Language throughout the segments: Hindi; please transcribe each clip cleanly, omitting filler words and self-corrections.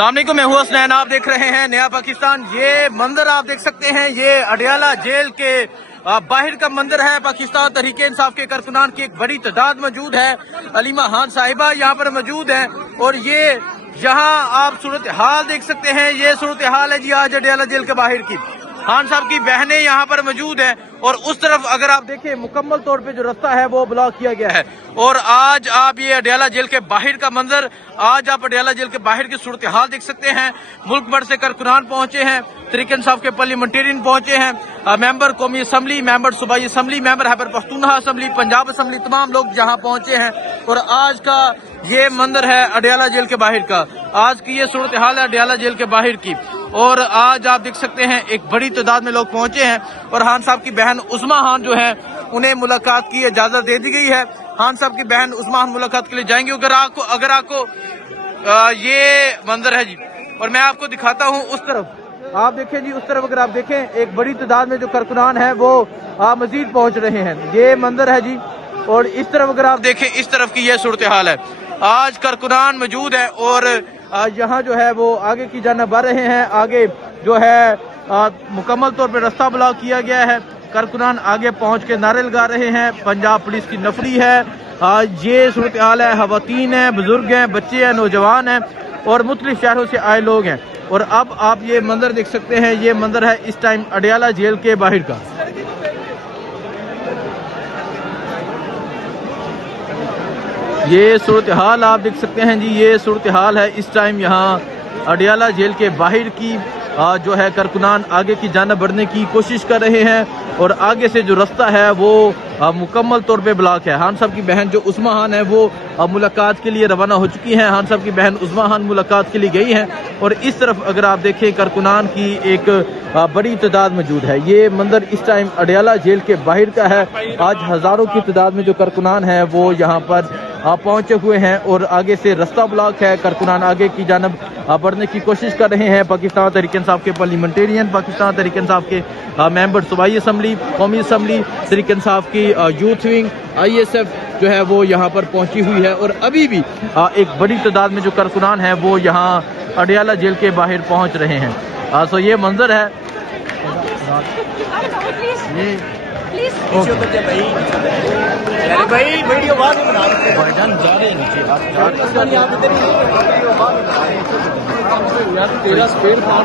सामने को मैं हूँ हसनैन, आप देख रहे हैं नया पाकिस्तान। ये मंजर आप देख सकते हैं, ये अडियाला जेल के बाहर का मंदिर है। पाकिस्तान तहरीक इंसाफ के कारकुनान की एक बड़ी तादाद मौजूद है। अलीमा खान साहिबा यहाँ पर मौजूद है और ये यहाँ आप सूरत हाल देख सकते हैं। ये सूरत हाल है जी आज अडियाला जेल के बाहर की। खान साहब की बहनें यहाँ पर मौजूद हैं और उस तरफ अगर आप देखें मुकम्मल तौर पे जो रास्ता है वो ब्लॉक किया गया है। और आज आप ये अडियाला जेल के बाहर का मंजर, आज आप अडियाला जेल के बाहर की सूरत हाल देख सकते हैं। मुल्क भर से कारकुनान पहुंचे हैं, तहरीक इंसाफ के पार्लियामेंटेरियन पहुंचे हैं, मेंबर कौमी असम्बली, मेंबर सूबाई assembly, member Khyber Pakhtunkhwa assembly, Punjab assembly, तमाम लोग यहाँ पहुंचे हैं। और आज का ये मंजर है अडियाला जेल के बाहर का। आज की ये सूरत हाल है अडियाला जेल के बाहर की। और आज आप देख सकते हैं एक बड़ी तादाद में लोग पहुंचे हैं और खान साहब की बहन उस्मा खान जो है उन्हें मुलाकात की इजाजत दे दी गई है। खान साहब की बहन उस्मा खान मुलाकात के लिए जाएंगे। अगर आपको ये मंजर है जी, और मैं आपको दिखाता हूँ उस तरफ। आप देखें जी, उस तरफ अगर आप देखें एक बड़ी तादाद में जो कारकुनान है वो मजीद पहुंच रहे हैं। ये मंजर है जी। और इस तरफ अगर आप देखें, इस तरफ की ये सूरत हाल है। आज कारकुनान मौजूद है और यहाँ जो है वो आगे की जानिब बढ़ रहे हैं। आगे जो है मुकम्मल तौर पर रास्ता ब्लॉक किया गया है। कारकुनान आगे पहुंच के नारे लगा रहे हैं। पंजाब पुलिस की नफरी है। ये सूरत हाल है। खवातीन हैं, बुजुर्ग हैं, बच्चे हैं, नौजवान हैं और मुख्तलिफ शहरों से आए लोग हैं। और अब आप ये मंजर देख सकते हैं, ये मंजर है इस टाइम अडियाला जेल के बाहर का। ये सूरत हाल आप देख सकते हैं जी, ये सूरत हाल है इस टाइम यहाँ अडियाला जेल के बाहर की। जो है कारकुनान आगे की जानिब बढ़ने की कोशिश कर रहे हैं और आगे से जो रास्ता है वो मुकम्मल तौर पे ब्लॉक है। खान साहब की बहन जो उस्मा खान है वो मुलाकात के लिए रवाना हो चुकी हैं। खान साहब की बहन उस्मा खान मुलाकात के लिए गई हैं और इस तरफ अगर आप देखें कारकुनान की एक बड़ी तादाद मौजूद है। ये मंदिर इस टाइम अडियाला जेल के बाहर का है। आज हजारों की तादाद में जो कारकुनान है वो यहाँ पर पहुंचे हुए हैं और आगे से रास्ता ब्लॉक है। कारकुनान आगे की जानिब बढ़ने की कोशिश कर रहे हैं। पाकिस्तान तहरीक इंसाफ के पार्लियामेंटेरियन, पाकिस्तान तहरीक इंसाफ के मेंबर सूबाई असम्बली, कौमी असम्बली, तहरीक इंसाफ की यूथ विंग, ISF जो है वो यहाँ पर पहुंची हुई है। और अभी भी एक बड़ी तादाद में जो कारकुनान है वो यहाँ अडियाला जेल के बाहर पहुंच रहे हैं। सो ये मंजर है। भाई वीडियो बाद में बना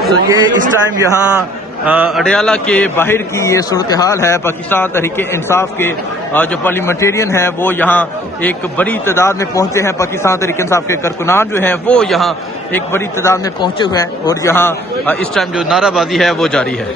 तो ये इस टाइम यहाँ अडियाला के बाहर की ये सूरत हाल है। पाकिस्तान तहरीक इंसाफ के जो पार्लियामेंटेरियन है वो यहाँ एक बड़ी तादाद में पहुंचे हैं। पाकिस्तान तहरीक इंसाफ के कारकुनान जो हैं वो यहाँ एक बड़ी तादाद में पहुंचे हुए हैं और यहाँ इस टाइम जो नाराबाजी है वो जारी है।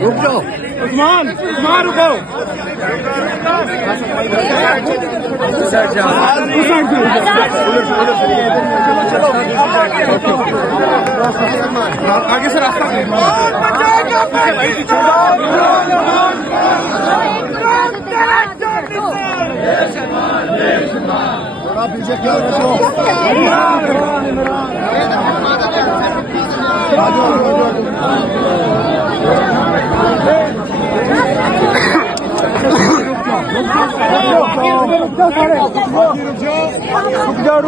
रुक जाओ उस्मान रुको। आगे से रास्ता थोड़ा पीछे क्यों रुक जाओ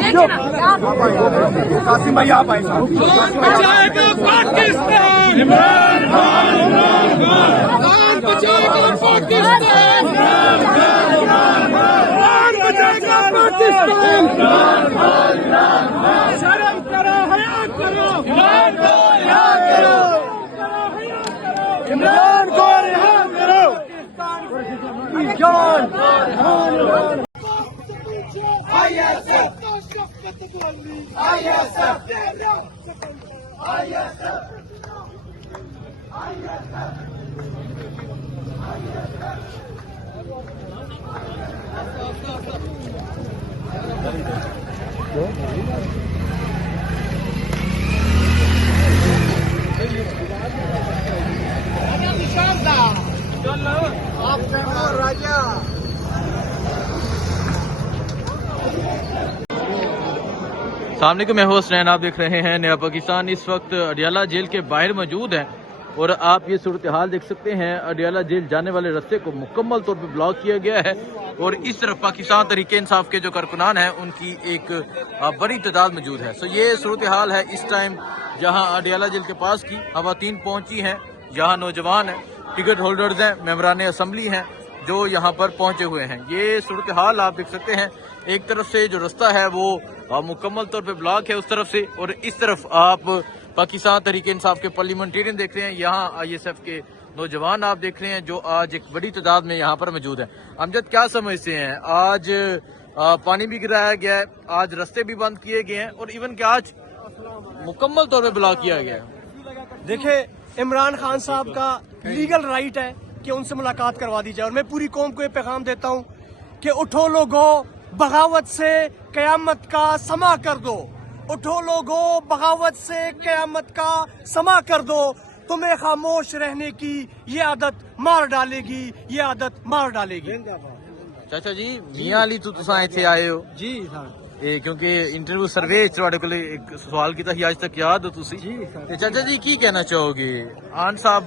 कासिम भाई आप आए साहब बचाएगा पाकिस्तान इमरान खान बचाएगा पाकिस्तान बचाएगा पाकिस्तान शर्म करो हया करो इमरान को रिहा करो जान सामने को मैं होस्ट रैन, आप देख रहे हैं नया पाकिस्तान। इस वक्त अडियाला जेल के बाहर मौजूद है और आप ये सूरत हाल देख सकते हैं। अडियाला जेल जाने वाले रास्ते को मुकम्मल तौर पे ब्लॉक किया गया है और इस तरफ पाकिस्तान तहरीक इंसाफ के जो कारकुनान हैं उनकी एक बड़ी तादाद मौजूद है। सो ये सूरत हाल है इस टाइम जहां अडियाला जेल के पास की खवातीन पहुंची हैं, यहाँ नौजवान हैं, टिकट होल्डर्स हैं, मेंबरान असम्बली हैं जो यहाँ पर पहुंचे हुए हैं। ये सूरत हाल आप देख सकते हैं। एक तरफ से जो रास्ता है वो मुकम्मल तौर पे ब्लॉक है उस तरफ से, और इस तरफ आप पाकिस्तान तहरीक इंसाफ के पार्लियामेंटेरियन देख रहे हैं। यहाँ ISF के नौजवान आप देख रहे हैं जो आज एक बड़ी तादाद में यहाँ पर मौजूद है। अमजद, क्या समझते हैं? आज पानी भी गिराया गया है, आज रास्ते भी बंद किए गए हैं और इवन के आज मुकम्मल तौर पे ब्लॉक किया गया है। देखिए, इमरान खान साहब का लीगल राइट है कि उनसे मुलाकात करवा दी जाए और मैं पूरी कौम को ये पैगाम देता हूँ कि उठो लोगों, बगावत से कयामत का समा कर दो। उठो लोगों, बगावत से कयामत का समा कर दो। तुम्हें खामोश रहने की ये आदत मार डालेगी, ये आदत मार डालेगी। चाचा जी, मियां अली तुसां इत्थे आए हो जी क्योंकि इंटरव्यू सर्वे ਤੁਹਾਡੇ ਕੋਲ ਇੱਕ ਸਵਾਲ ਕੀਤਾ ਸੀ, ਅੱਜ ਤੱਕ ਯਾਦ ਹੋ ਤੁਸੀਂ? ਤੇ ਚਾਚਾ ਜੀ ਕੀ ਕਹਿਣਾ ਚਾਹੋਗੇ? ਆਨ ਸਾਹਿਬ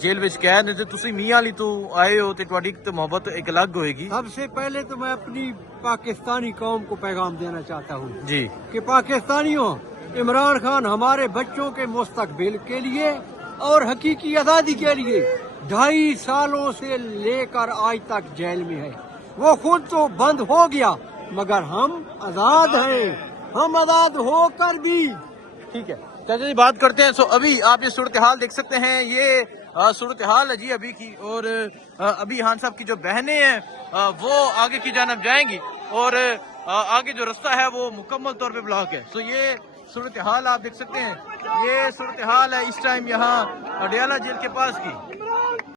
जेल विच कह रहे थे, तुसी मियां अली तो आए हो, तुहाडी तो मोहब्बत एक अलग होएगी। सबसे पहले तो मैं अपनी पाकिस्तानी कौम को पैगाम देना चाहता हूँ जी कि पाकिस्तानियों, इमरान खान हमारे बच्चों के मुस्तकबिल के लिए और हकीकी आजादी के लिए 2.5 सालों से लेकर आज तक जेल में है। वो खुद तो बंद हो गया मगर हम आजाद हैं, हम आजाद होकर भी। ठीक है चाचा जी, बात करते हैं। सो अभी आप ये सूरत हाल देख सकते हैं, ये सूरत हाल है जी अभी की। और अभी खान साहब की जो बहनें हैं वो आगे की जानब जाएंगी और आगे जो रास्ता है वो मुकम्मल तौर पे ब्लॉक है। सो ये सूरत हाल आप देख सकते हैं, ये सूरत हाल है इस टाइम यहाँ अडियाला जेल के पास की।